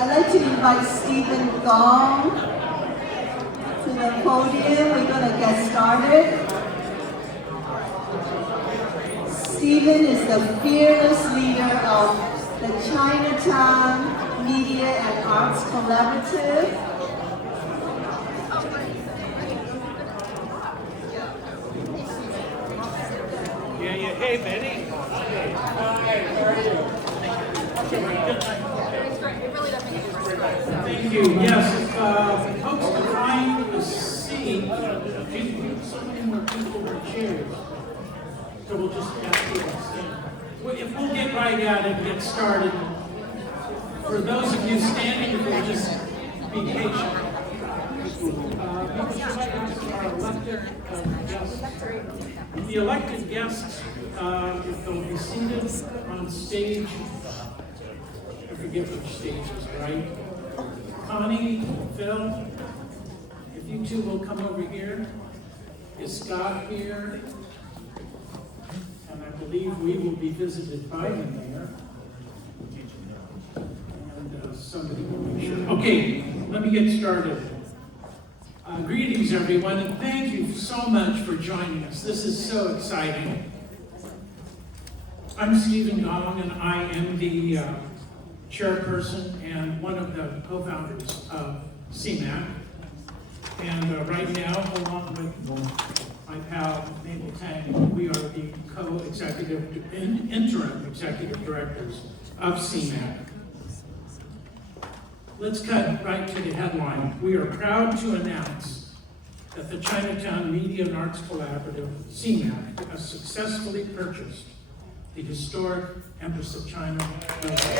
I'd like to invite Stephen Gong to the podium. We're going to get started. Stephen is the fearless leader of the Chinatown Media and Arts Collaborative. Yeah. Hey, Benny. Hi, how are you? Thank you. Yes, folks are trying to see so many more people with chairs. So we'll just ask you to stand. If we'll get right at it and get started, for those of you standing, if we'll just be patient. The elected guests, if they'll be seated on stage, I forget which stage is right. Connie, Phil, if you two will come over here. Is Scott here? And I believe we will be visited by the mayor. And somebody will make sure. Okay, let me get started. Greetings, everyone, and thank you so much for joining us. This is so exciting. I'm Stephen Gong, and I am the chairperson and one of the co-founders of CMAC. And right now, along with my pal Mabel Tang, we are the interim executive directors of CMAC. Let's cut right to the headline. We are proud to announce that the Chinatown Media and Arts Collaborative, CMAC, has successfully purchased the historic Empress of China building.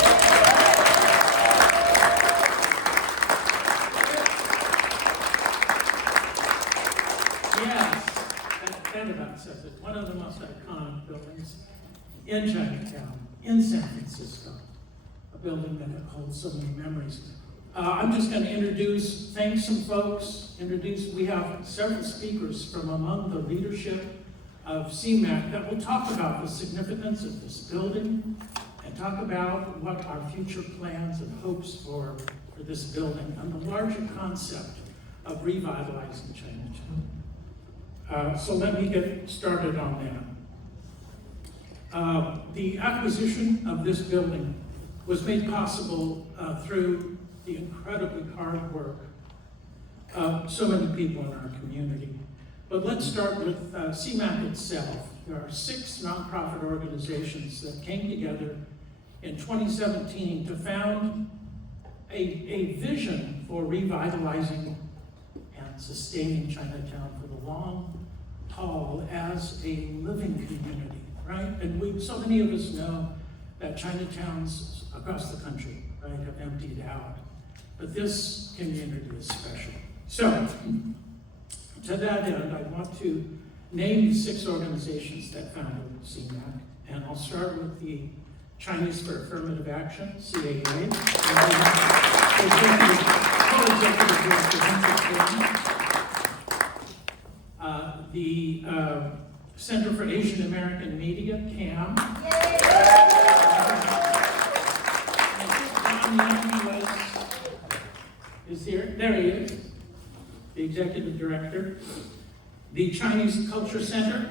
Yes, that about says it. One of the most iconic buildings in Chinatown, in San Francisco. A building that holds so many memories. I'm just going to thank some folks, we have several speakers from among the leadership of CMAC that will talk about the significance of this building and talk about what our future plans and hopes for this building and the larger concept of revitalizing Chinatown. So let me get started on that. The acquisition of this building was made possible through the incredibly hard work of so many people in our community. But let's start with CMAC itself. There are 6 nonprofit organizations that came together in 2017 to found a vision for revitalizing and sustaining Chinatown for the long haul as a living community, right? And so many of us know that Chinatowns across the country, right, have emptied out. But this community is special. So, to that end, I want to name the 6 organizations that founded CMAC, and I'll start with the Chinese for Affirmative Action, CAA, co-executive director, the Center for Asian American Media, CAM. Is here, there he is, the executive director. The Chinese Culture Center,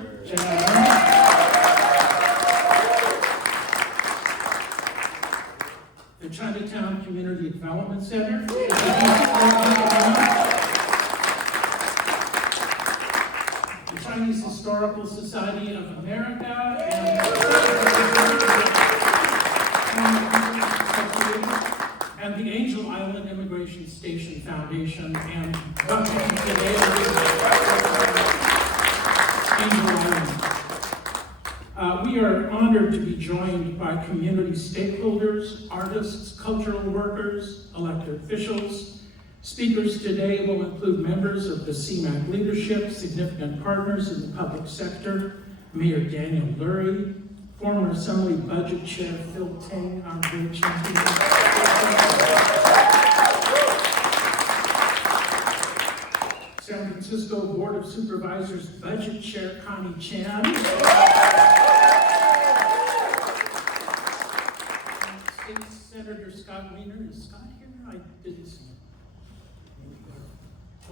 the Chinatown Community Development Center, the Chinese Historical Society of America, and the Angel Island Immigration Station Foundation, and today Angel Island. We are honored to be joined by community stakeholders, artists, cultural workers, elected officials. Speakers today will include members of the CMAC leadership, significant partners in the public sector, Mayor Daniel Lurie, former Assembly Budget Chair Phil Tang, our great champion. San Francisco Board of Supervisors Budget Chair Connie Chan. State Senator Scott Wiener. Is Scott here? I didn't see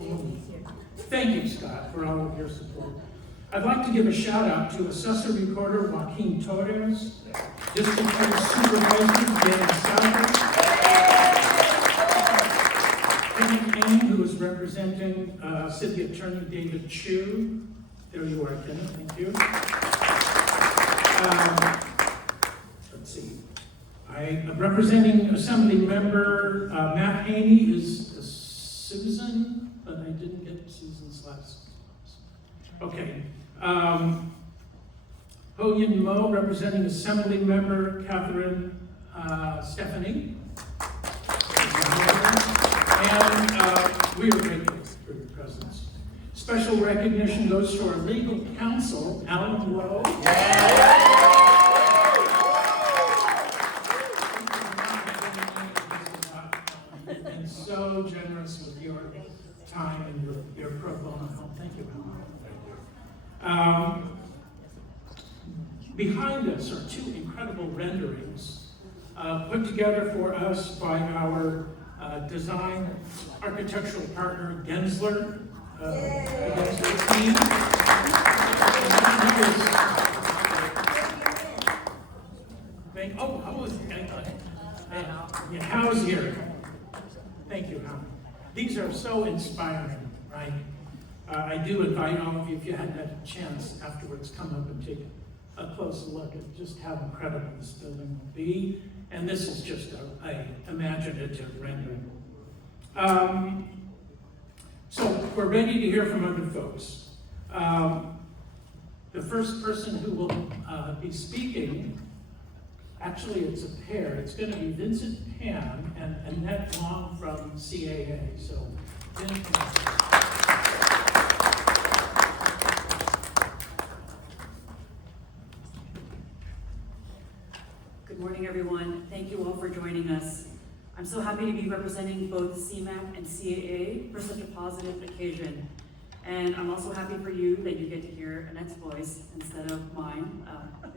him. Thank you, Scott, for all of your support. I'd like to give a shout out to Assessor Recorder Joaquin Torres, District Court Supervisor Dan Sauer, Kenneth, who is representing City Attorney David Chu. There you are, Kenneth, thank you. Let's see. I'm representing Assembly Member Matt Haney is Susan, but I didn't get Susan's last name. Okay. Ho Yin Mo representing Assembly Member Catherine Stephanie. And we are grateful for your presence. Special recognition goes to our legal counsel, Alan Lowe. And so generous with your time and your pro bono help. Thank you, Alan. Behind us are two incredible renderings put together for us by our design architectural partner, Gensler. Gensler team. How's here? Thank you, Howard. These are so inspiring, right? I do invite all of you, if you hadn't had a chance afterwards, come up and take a closer look at just how incredible this building will be. And this is just a imaginative rendering. So we're ready to hear from other folks. The first person who will be speaking, actually it's a pair. It's going to be Vincent Pan and Annette Long from CAA. So, Good morning, everyone. Thank you all for joining us. I'm so happy to be representing both CMAC and CAA for such a positive occasion. And I'm also happy for you that you get to hear Annette's voice instead of mine.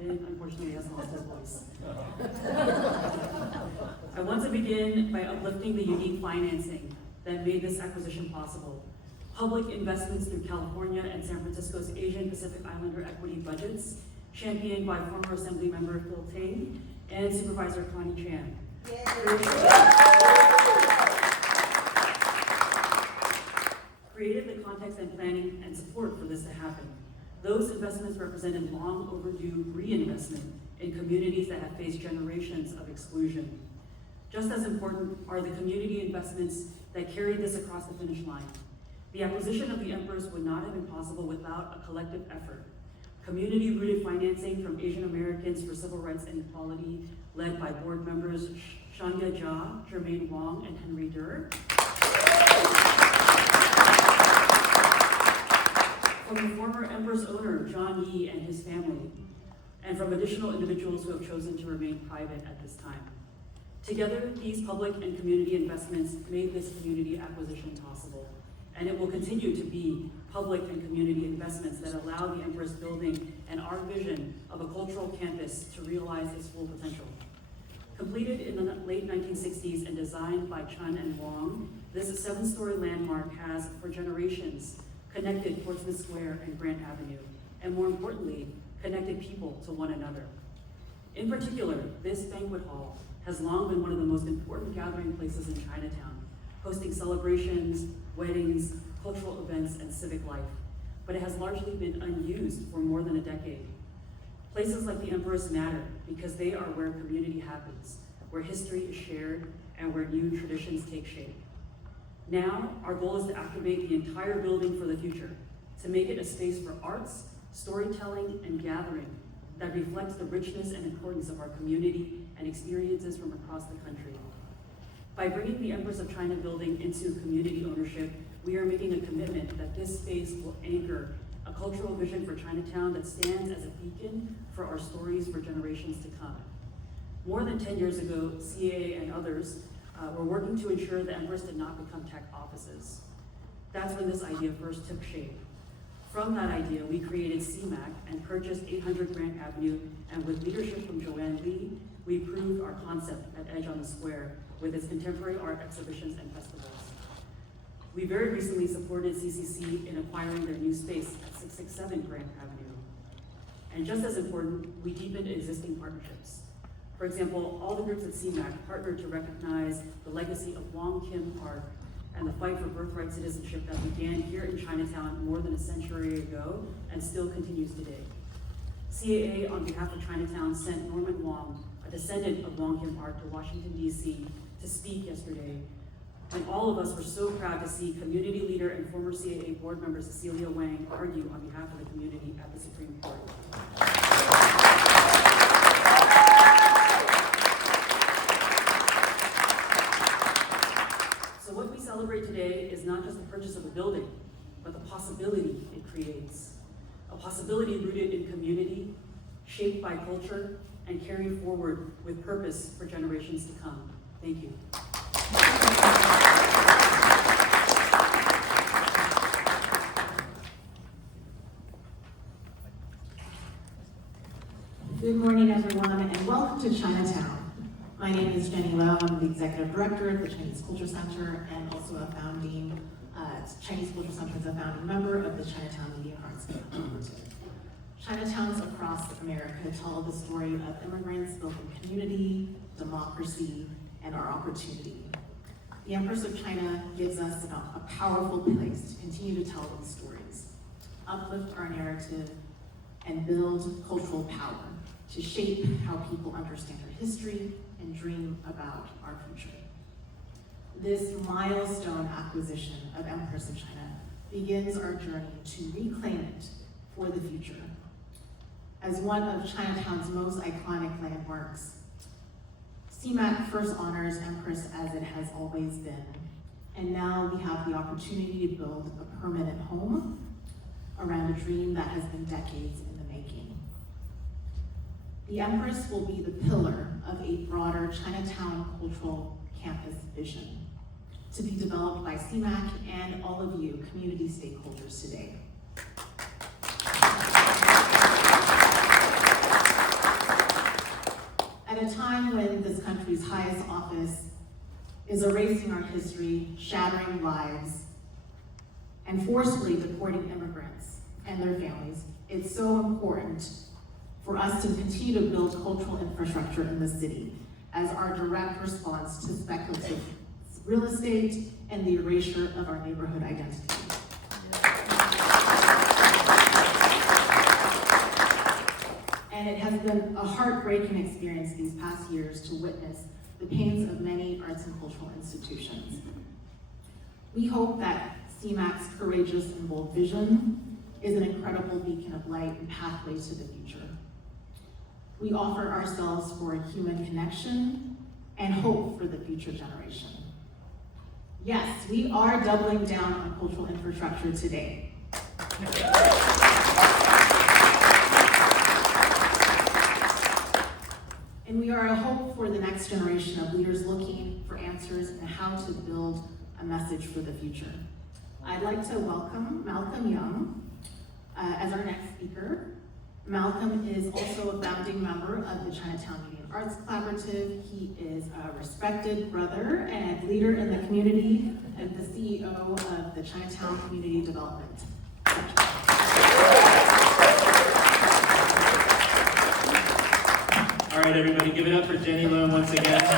It unfortunately has lost his voice. I want to begin by uplifting the unique financing that made this acquisition possible. Public investments through California and San Francisco's Asian Pacific Islander equity budgets, championed by former Assembly Member Phil Ting and Supervisor Connie Chan. Created the context and planning and support for this to happen. Those investments represented long overdue reinvestment in communities that have faced generations of exclusion. Just as important are the community investments that carried this across the finish line. The acquisition of the Empress would not have been possible without a collective effort. Community-rooted financing from Asian Americans for Civil Rights and Equality, led by board members Shanya Jha, Jermaine Wong, and Henry Durr. From the former Empress owner, John Yee, and his family, and from additional individuals who have chosen to remain private at this time. Together, these public and community investments made this community acquisition possible, and it will continue to be public and community investments that allow the Empress building and our vision of a cultural campus to realize its full potential. Completed in the late 1960s and designed by Chun and Wong, this 7-story landmark has, for generations, connected Portsmouth Square and Grant Avenue, and more importantly, connected people to one another. In particular, this banquet hall has long been one of the most important gathering places in Chinatown, hosting celebrations, weddings, cultural events, and civic life, but it has largely been unused for more than a decade. Places like the Empress matter because they are where community happens, where history is shared, and where new traditions take shape. Now, our goal is to activate the entire building for the future, to make it a space for arts, storytelling, and gathering that reflects the richness and importance of our community and experiences from across the country. By bringing the Empress of China building into community ownership, we are making a commitment that this space will anchor a cultural vision for Chinatown that stands as a beacon for our stories for generations to come. More than 10 years ago, CAA and others were working to ensure the Empress did not become tech offices. That's when this idea first took shape. From that idea, we created CMAC and purchased 800 Grant Avenue, and with leadership from Joanne Lee, we proved our concept at Edge on the Square with its contemporary art exhibitions and festivals. We very recently supported CCC in acquiring their new space at 667 Grand Avenue. And just as important, we deepened existing partnerships. For example, all the groups at CMAC partnered to recognize the legacy of Wong Kim art and the fight for birthright citizenship that began here in Chinatown more than a century ago and still continues today. CAA, on behalf of Chinatown, sent Norman Wong, a descendant of Wong Kim art, to Washington, D.C. to speak yesterday. And all of us were so proud to see community leader and former CAA board member Cecilia Wang argue on behalf of the community at the Supreme Court. So what we celebrate today is not just the purchase of a building, but the possibility it creates. A possibility rooted in community, shaped by culture, and carried forward with purpose for generations to come. Thank you. Good morning, everyone, and welcome to Chinatown. My name is Jenny Lo. I'm the Executive Director of the Chinese Culture Center and also a founding, Chinese Culture Center is a founding member of the Chinatown Media Arts Collaborative. Chinatowns across America tell the story of immigrants building community, democracy, and our opportunity. The Empress of China gives us a powerful place to continue to tell these stories, uplift our narrative, and build cultural power to shape how people understand our history and dream about our future. This milestone acquisition of Empress of China begins our journey to reclaim it for the future. As one of Chinatown's most iconic landmarks, CMAC first honors Empress as it has always been, and now we have the opportunity to build a permanent home around a dream that has been decades in the making. The Empress will be the pillar of a broader Chinatown cultural campus vision to be developed by CMAC and all of you community stakeholders today. At a time when this country's highest office is erasing our history, shattering lives, and forcibly deporting immigrants and their families, it's so important for us to continue to build cultural infrastructure in the city as our direct response to speculative real estate and the erasure of our neighborhood identity. And it has been a heartbreaking experience these past years to witness the pains of many arts and cultural institutions. We hope that CMAC's courageous and bold vision is an incredible beacon of light and pathway to the future. We offer ourselves for a human connection and hope for the future generation. Yes, we are doubling down on cultural infrastructure today. And we are a hope for the next generation of leaders looking for answers and how to build a message for the future. I'd like to welcome Malcolm Young as our next speaker. Malcolm is also a founding member of the Chinatown Media Arts Collaborative. He is a respected brother and leader in the community and the CEO of the Chinatown Community Development. All right, everybody, give it up for Jenny Lo once again. All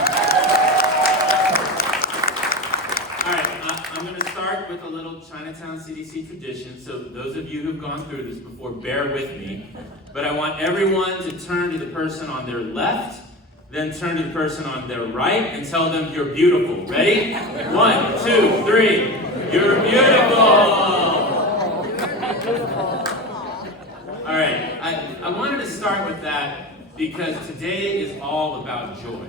right, I'm going to start with a little Chinatown CDC tradition. So those of you who've gone through this before, bear with me. But I want everyone to turn to the person on their left, then turn to the person on their right, and tell them you're beautiful. Ready? 1, 2, 3. You're beautiful. All right, I wanted to start with that because today is all about joy.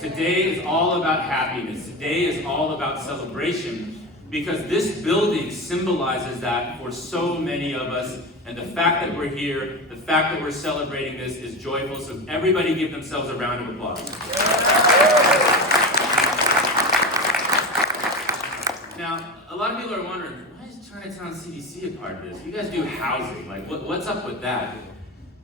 Today is all about happiness. Today is all about celebration because this building symbolizes that for so many of us. And the fact that we're here, the fact that we're celebrating this is joyful. So everybody give themselves a round of applause. Now, a lot of people are wondering, why is Chinatown CDC a part of this? You guys do housing. Like, what's up with that?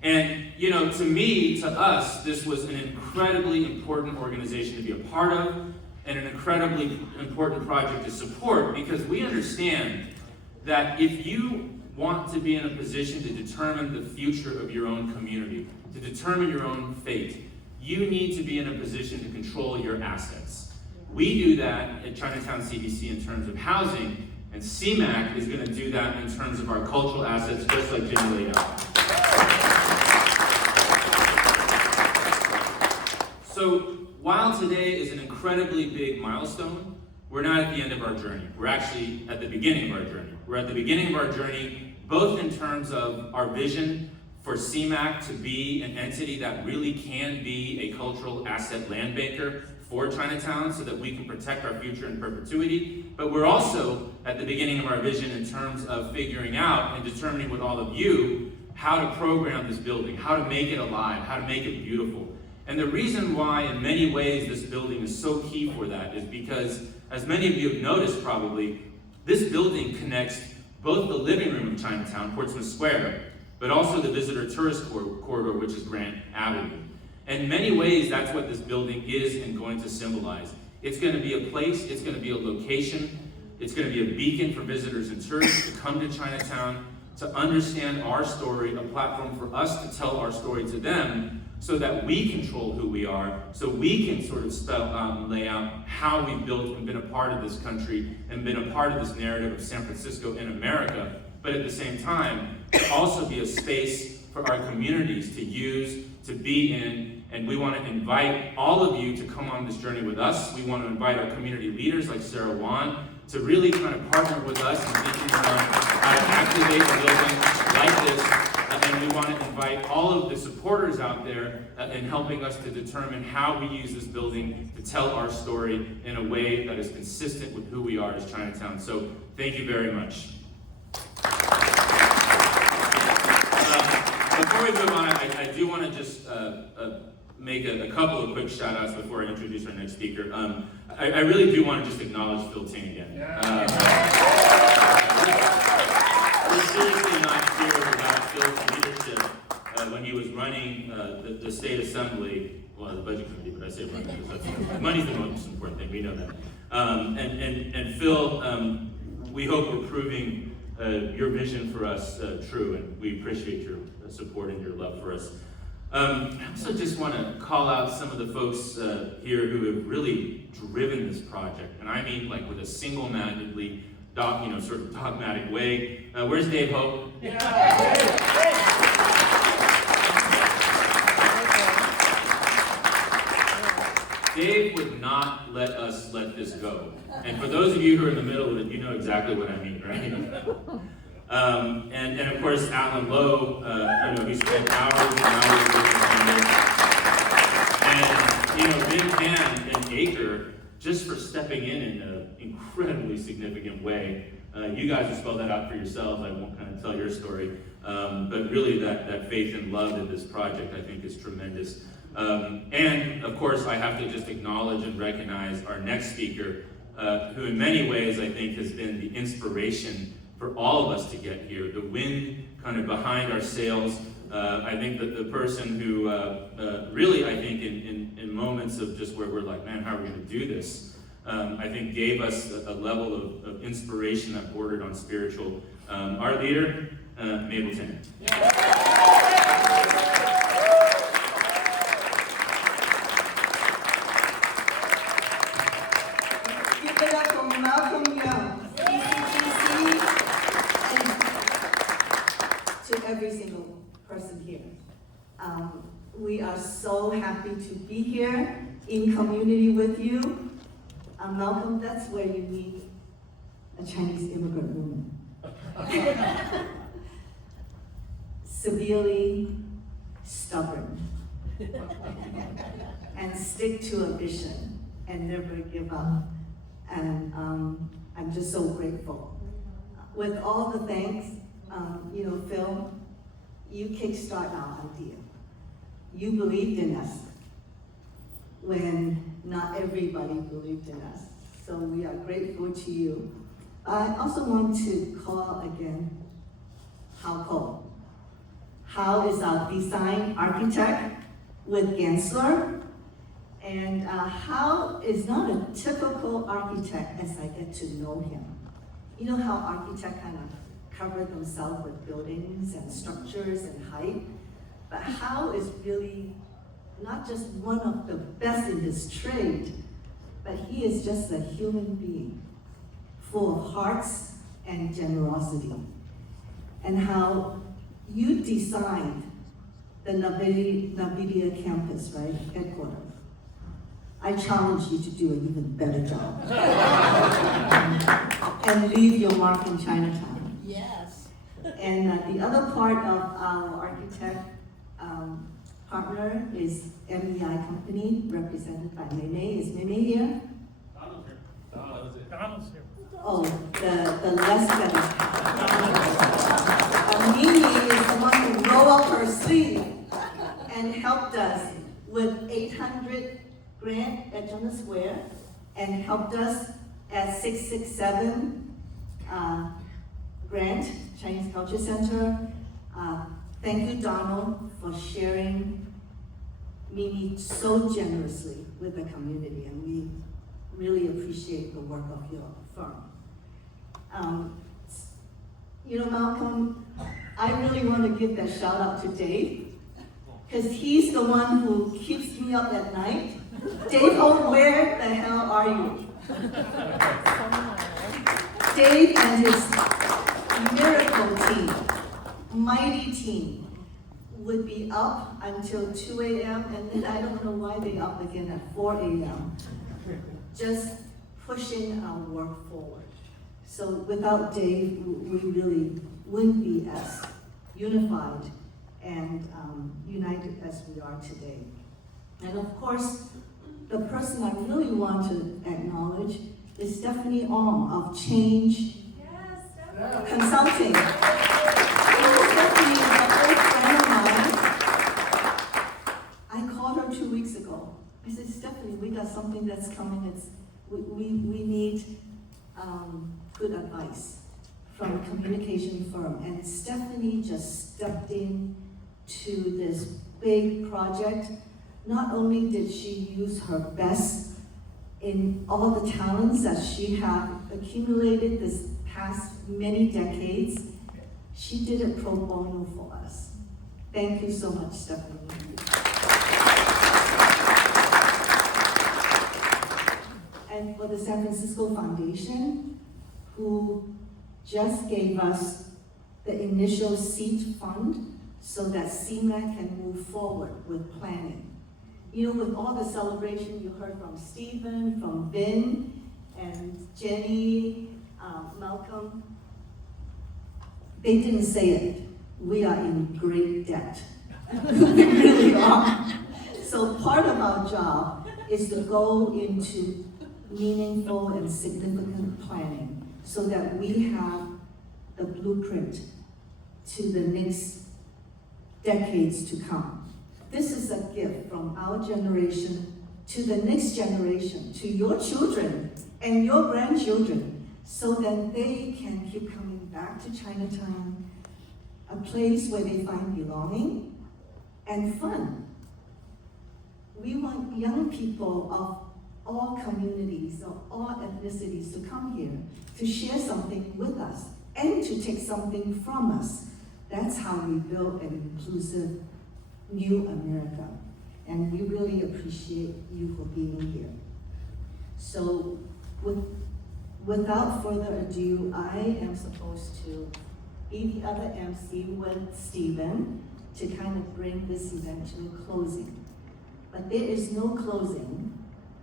And, you know, to me, to us, this was an incredibly important organization to be a part of and an incredibly important project to support, because we understand that if you want to be in a position to determine the future of your own community, to determine your own fate, you need to be in a position to control your assets. We do that at Chinatown CDC in terms of housing, and CMAC is going to do that in terms of our cultural assets, just like Jimmy laid out. So while today is an incredibly big milestone, we're not at the end of our journey. We're actually at the beginning of our journey. We're at the beginning of our journey, both in terms of our vision for CMAC to be an entity that really can be a cultural asset land banker for Chinatown so that we can protect our future in perpetuity. But we're also at the beginning of our vision in terms of figuring out and determining with all of you how to program this building, how to make it alive, how to make it beautiful. And the reason why, in many ways, this building is so key for that is because, as many of you have noticed probably, this building connects both the living room of Chinatown, Portsmouth Square, but also the visitor tourist corridor, which is Grant Avenue. In many ways, that's what this building is and going to symbolize. It's going to be a place, it's going to be a location, it's going to be a beacon for visitors and tourists to come to Chinatown, to understand our story, a platform for us to tell our story to them, so that we control who we are, so we can sort of lay out how we've built and been a part of this country and been a part of this narrative of San Francisco in America, but at the same time, also be a space for our communities to use, to be in, and we want to invite all of you to come on this journey with us. We want to invite our community leaders like Sarah Wan to really kind of partner with us in thinking around how to activate a building like this. And we want to invite all of the supporters out there in helping us to determine how we use this building to tell our story in a way that is consistent with who we are as Chinatown. So thank you very much. Before we move on, I do want to just make a couple of quick shout outs before I introduce our next speaker. I really do want to just acknowledge Phil Ting again. We're seriously not here without Phil's leadership when he was running the state assembly, well, the budget committee, but I say running because that's money's the most important thing, we know that. And Phil, we hope we're proving your vision for us true, and we appreciate your support and your love for us. I also just want to call out some of the folks here who have really driven this project, and I mean like with a single-mindedly, sort of dogmatic way. Where's Dave Hope? Dave would not let us let this go. And for those of you who are in the middle of it, you know exactly what I mean, right? And of course, Alan Lowe, he spent hours and hours working on this. And, Vin Pan and Aker, just for stepping in an incredibly significant way. You guys will spell that out for yourselves. I won't kind of tell your story. But really that faith and love in this project, I think, is tremendous. And of course, I have to just acknowledge and recognize our next speaker, who in many ways, I think, has been the inspiration for all of us to get here, the wind kind of behind our sails. I think that the person who really, I think, in moments of just where we're like, man, how are we going to do this? I think gave us a level of inspiration that bordered on spiritual. Our leader, Mabel Tan. Give it up for Malcolm Young, CCGC, and to every single person here. We are so happy to be here in community with you. Malcolm, that's where you need a Chinese immigrant woman. Severely stubborn and stick to a vision and never give up. And I'm just so grateful. With all the thanks, Phil, you kickstart our idea. You believed in us when not everybody believed in us. So we are grateful to you. I also want to call again Hao Ko. How is our design architect with Gensler, and how is not a typical architect as I get to know him. You know how architects kind of cover themselves with buildings and structures and height, but how is really not just one of the best in his trade, but he is just a human being, full of hearts and generosity. And how you designed the NVIDIA campus, right, headquarters. I challenge you to do an even better job. And leave your mark in Chinatown. Yes. And the other part of our architect partner is MEI company, represented by Meme. Is Meme here? Donald's here. Oh, the less better. Mimi is the one who rolled up her sleeve and helped us with 800 grant at Jonah Square and helped us at 667 grant, Chinese Culture Center. Thank you, Donald, for sharing Mimi so generously with the community, and we really appreciate the work of your firm. You know, Malcolm, I really want to give that shout out to Dave, because he's the one who keeps me up at night. Dave, oh, where the hell are you? Dave and his miracle team, mighty team, would be up until 2 a.m. and then I don't know why they're up again at 4 a.m. just pushing our work forward. So without Dave, we really wouldn't be as unified and united as we are today. And of course, the person I really want to acknowledge is Stephanie Ong of Change Consulting. Stephanie is an old friend of mine. I called her 2 weeks ago. I said, Stephanie, we got something that's coming. We need good advice from a communication firm. And Stephanie just stepped in to this big project. Not only did she use her best in all the talents that she had accumulated this past many decades, she did it pro bono for us. Thank you so much, Stephanie. And for the San Francisco Foundation, who just gave us the initial seed fund so that CMAC can move forward with planning. You know, with all the celebration you heard from Stephen, from Vin, and Jenny, Malcolm, they didn't say it. We are in great debt. We really are. So part of our job is to go into meaningful and significant planning so that we have the blueprint to the next decades to come. This is a gift from our generation to the next generation, to your children and your grandchildren, so that they can keep coming back to Chinatown, a place where they find belonging and fun. We want young people of all communities, of all ethnicities to come here, to share something with us, and to take something from us. That's how we build an inclusive new America. And we really appreciate you for being here. So without further ado, I am supposed to be the other MC with Stephen to kind of bring this event to a closing. But there is no closing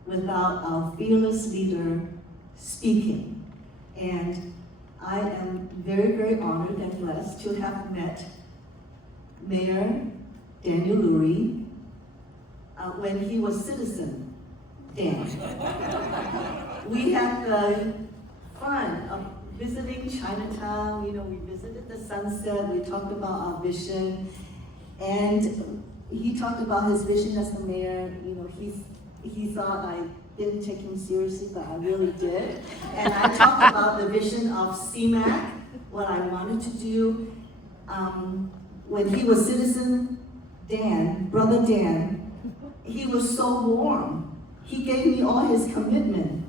without our fearless leader speaking. And I am very, very honored and blessed to have met Mayor Daniel Lurie when he was citizen Dan. We had the fun of visiting Chinatown. You know, we visited the Sunset, we talked about our vision, and he talked about his vision as the mayor. You know, he thought I didn't take him seriously, but I really did. And I talked about the vision of CMAC, what I wanted to do. when he was Citizen Dan, Brother Dan, he was so warm. He gave me all his commitment.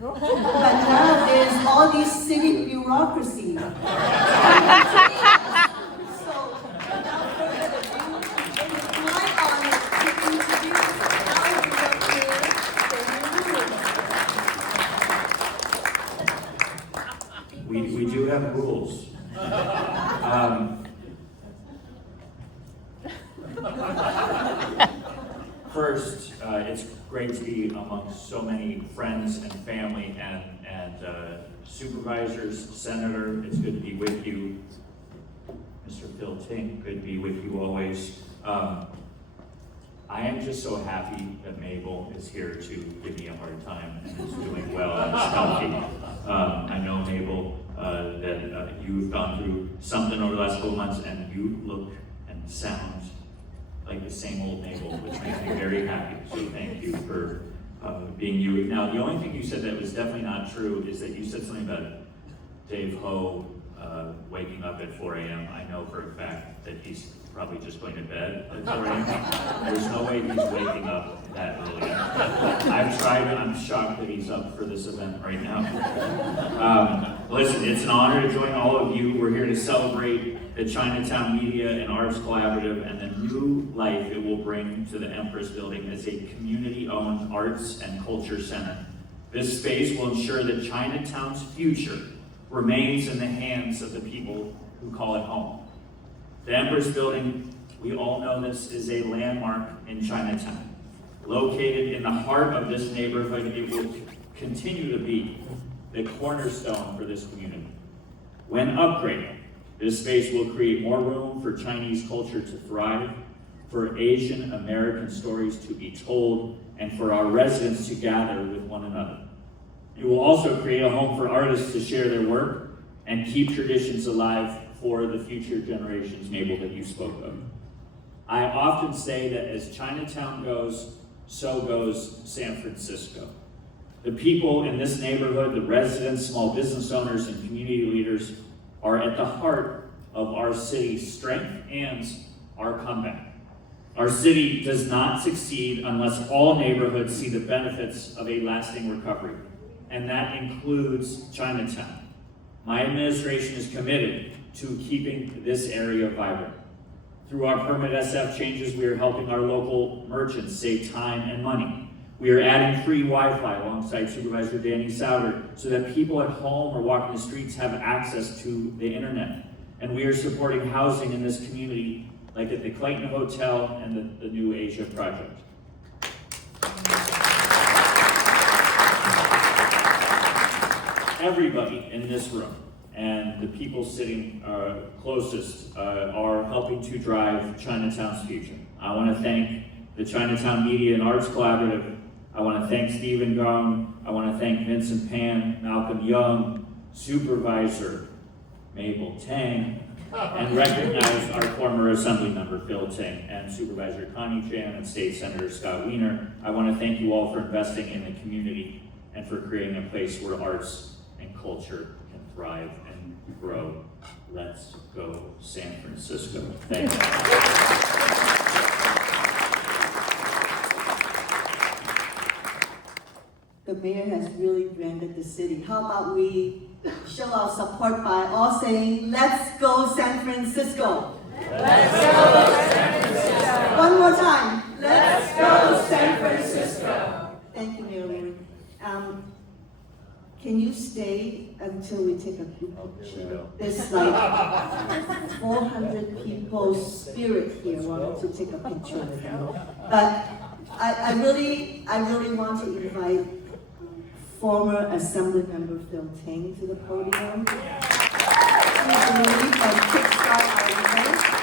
But now there's all these city bureaucracy. So, without further ado, it is my honor to introduce our director, We do have rules. First, it's great to be amongst so many friends and family and supervisors, Senator. It's good to be with you. Mr. Phil Tink, good to be with you always. I am just so happy that Mabel is here to give me a hard time and is doing well and is healthy. I know, Mabel, that you've gone through something over the last couple months, and you look and sound like the same old Mabel, which makes me very happy. So thank you for being you. Now, the only thing you said that was definitely not true is that you said something about Dave Ho waking up at 4 a.m. I know for a fact that he's probably just going to bed at 4 a.m. There's no way he's waking up that early. I've tried, I'm shocked that he's up for this event right now. Listen, it's an honor to join all of you. We're here to celebrate the Chinatown Media and Arts Collaborative and the new life it will bring to the Empress Building as a community-owned arts and culture center. This space will ensure that Chinatown's future remains in the hands of the people who call it home. The Empress Building, we all know this, is a landmark in Chinatown. Located in the heart of this neighborhood, it will continue to be the cornerstone for this community. When upgraded, this space will create more room for Chinese culture to thrive, for Asian American stories to be told, and for our residents to gather with one another. It will also create a home for artists to share their work and keep traditions alive for the future generations, Mabel, that you spoke of. I often say that as Chinatown goes, so goes San Francisco. The people in this neighborhood, the residents, small business owners, and community leaders are at the heart of our city's strength and our comeback. Our city does not succeed unless all neighborhoods see the benefits of a lasting recovery, and that includes Chinatown. My administration is committed to keeping this area vibrant. Through our Permit SF changes, we are helping our local merchants save time and money. We are adding free Wi-Fi alongside Supervisor Danny Souter so that people at home or walking the streets have access to the internet. And we are supporting housing in this community, like at the Clayton Hotel and the New Asia Project. Everybody in this room and the people sitting closest are helping to drive Chinatown's future. I want to thank the Chinatown Media and Arts Collaborative. I want to thank Stephen Gong. I want to thank Vincent Pan, Malcolm Young, Supervisor Mabel Tang, and recognize our former Assembly Member Phil Tang and Supervisor Connie Chan and State Senator Scott Wiener. I want to thank you all for investing in the community and for creating a place where arts and culture can thrive and grow. Let's go San Francisco. Thank you. The mayor has really branded the city. How about we show our support by all saying, let's go San Francisco. Let's go San Francisco. One more time. Let's go San Francisco. Thank you, Mayor Lee. Can you stay until we take a group picture? There's like 400 people's spirit here wanting to take a picture with you. But I really want to invite former Assembly Member Phil Tang to the podium. Please believe and kickstart our event.